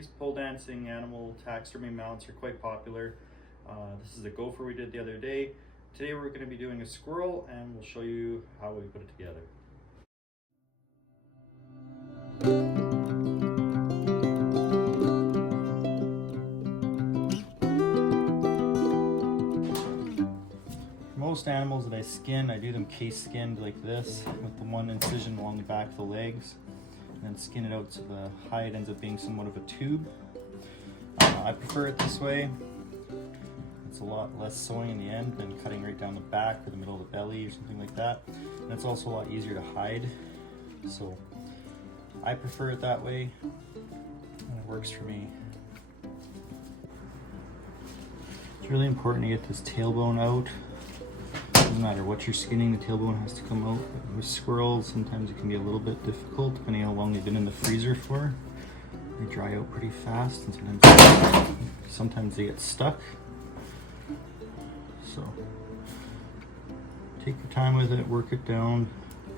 these pole dancing animal taxidermy mounts are quite popular. This is a gopher we did the other day. Today we're going to be doing a squirrel, and we'll show you how we put it together. Most animals that I skin, I do them case skinned like this, with the one incision along the back of the legs, and then skin it out so the hide ends up being somewhat of a tube. I prefer it this way. It's a lot less sewing in the end than cutting right down the back or the middle of the belly or something like that. And it's also a lot easier to hide. So I prefer it that way, and it works for me. It's really important to get this tailbone out. Doesn't matter what you're skinning, the tailbone has to come out. With squirrels, sometimes it can be a little bit difficult depending on how long they've been in the freezer for. They dry out pretty fast, and sometimes they get stuck. So take your time with it, work it down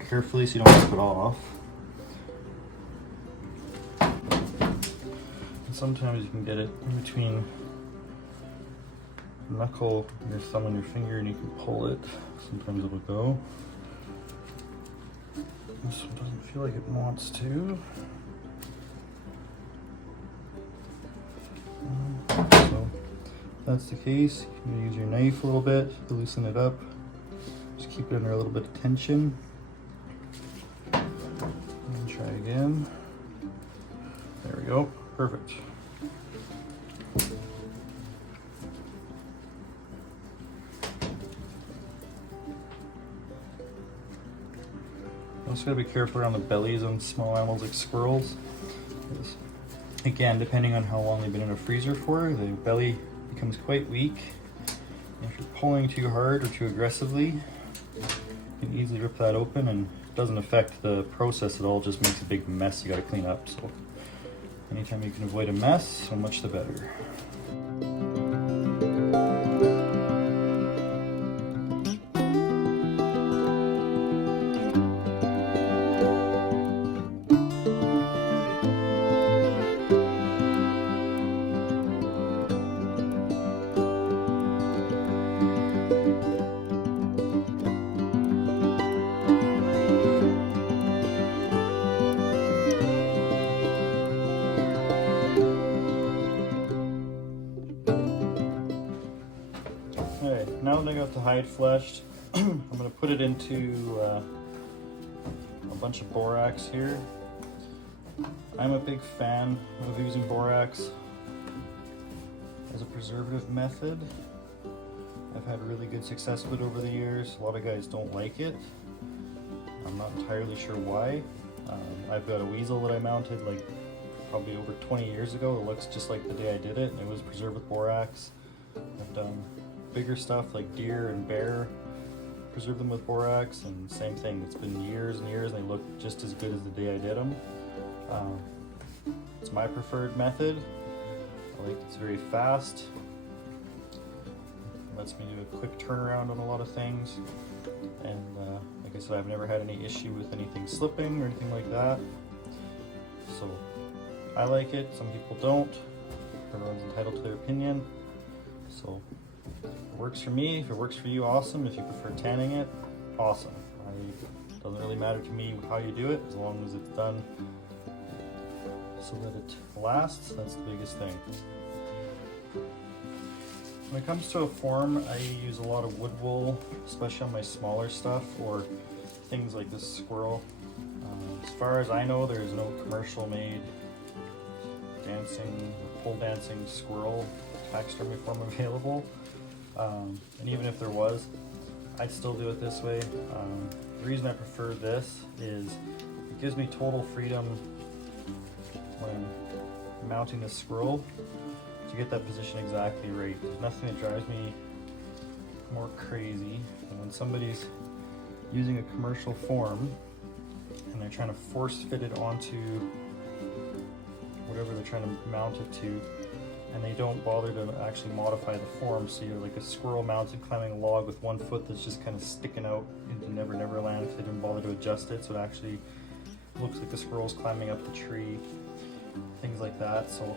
carefully so you don't rip it off. And sometimes you can get it in between knuckle, your thumb and your finger, and you can pull it. Sometimes it'll go. This one doesn't feel like it wants to. So if that's the case, you can use your knife a little bit to loosen it up. Just keep it under a little bit of tension. And try again. There we go. Perfect. Also gotta be careful around the bellies on small animals like squirrels. Again, depending on how long they've been in a freezer for, the belly becomes quite weak. And if you're pulling too hard or too aggressively, you can easily rip that open, and it doesn't affect the process at all, just makes a big mess you gotta clean up. So anytime you can avoid a mess, so much the better. Alright, now that I got the hide fleshed, I'm going to put it into a bunch of borax here. I'm a big fan of using borax as a preservative method. I've had really good success with it over the years. A lot of guys don't like it. I'm not entirely sure why. I've got a weasel that I mounted like probably over 20 years ago. It looks just like the day I did it, and it was preserved with borax. I've done bigger stuff like deer and bear, preserve them with borax, and same thing. It's been years and years, and they look just as good as the day I did them. It's my preferred method. I like it's very fast. It lets me do a quick turnaround on a lot of things, and like I said, I've never had any issue with anything slipping or anything like that. So I like it. Some people don't. Everyone's entitled to their opinion. So if it works for me, if it works for you, awesome. If you prefer tanning it, awesome. It doesn't really matter to me how you do it, as long as it's done so that it lasts. That's the biggest thing. When it comes to a form, I use a lot of wood wool, especially on my smaller stuff or things like this squirrel. As far as I know, there's no commercial made pole dancing squirrel taxidermy form available. And even if there was, I'd still do it this way. The reason I prefer this is it gives me total freedom when mounting this squirrel to get that position exactly right. There's nothing that drives me more crazy than when somebody's using a commercial form and they're trying to force fit it onto whatever they're trying to mount it to, and they don't bother to actually modify the form, so you're like a squirrel mounted climbing a log with one foot that's just kind of sticking out into Never Never Land if they didn't bother to adjust it, so it actually looks like the squirrel's climbing up the tree. things like that. So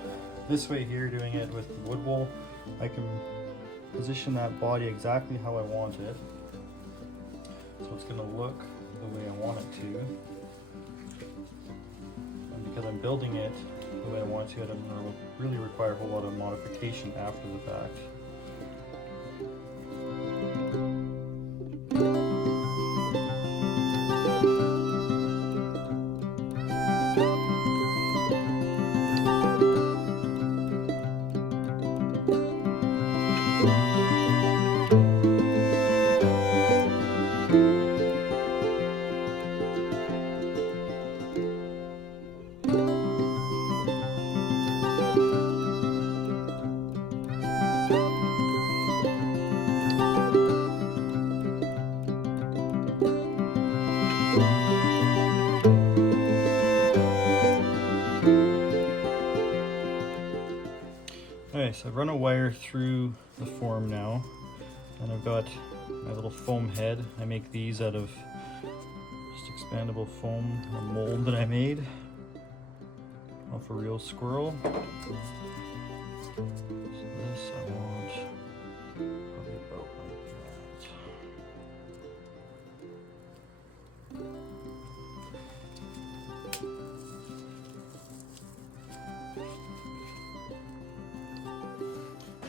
this way here, doing it with the wood wool, I can position that body exactly how I want it. So it's going to look the way I want it to. And because I'm building it the way I want to, it doesn't really require a whole lot of modification after the fact. Okay, so I've run a wire through the form now, and I've got my little foam head. I make these out of just expandable foam, a mold that I made off a real squirrel. So this I want probably about like that.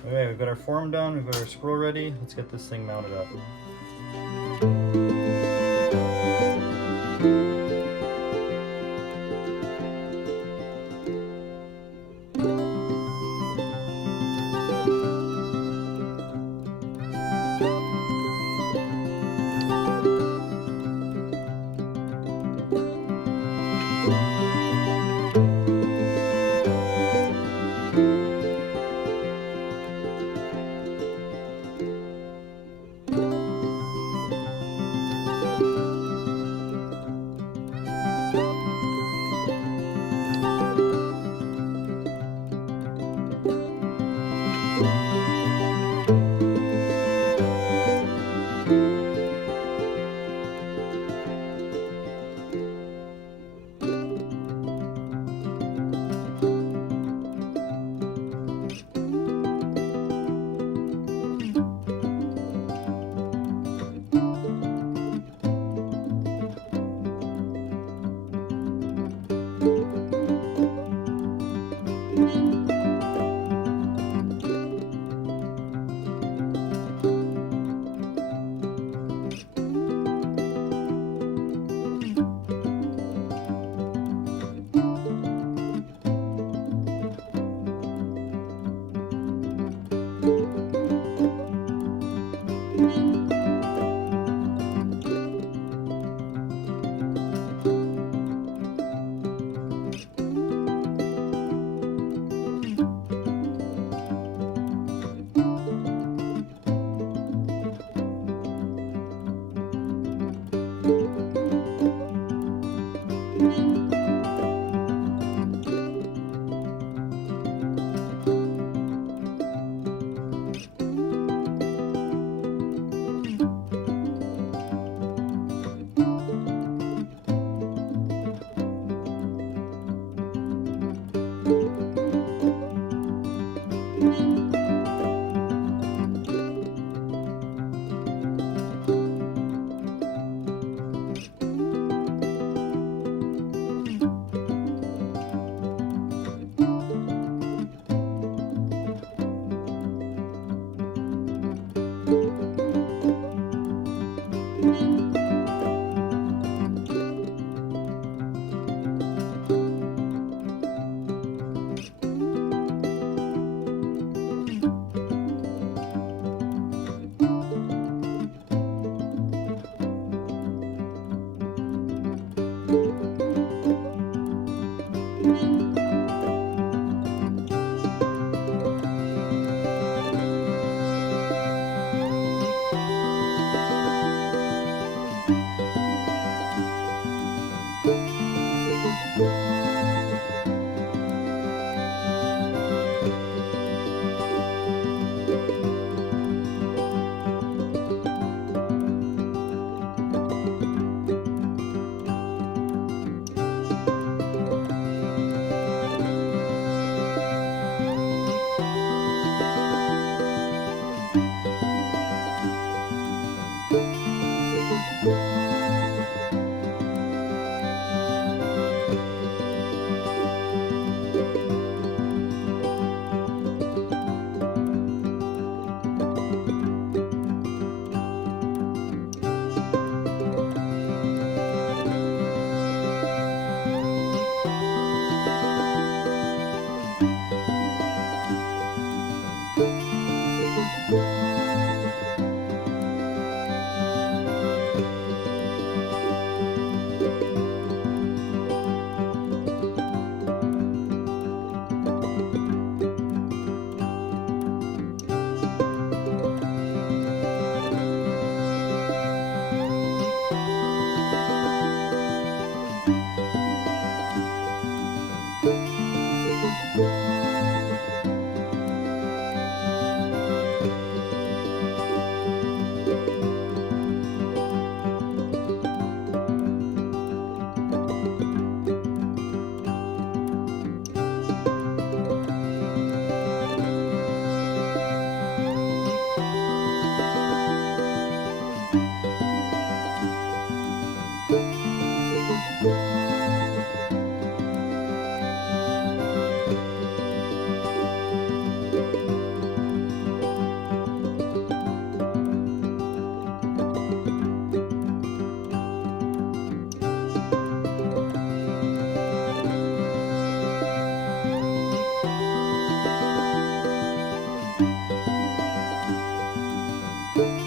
Okay, we've got our form done, we've got our squirrel ready. Let's get this thing mounted up. Bye.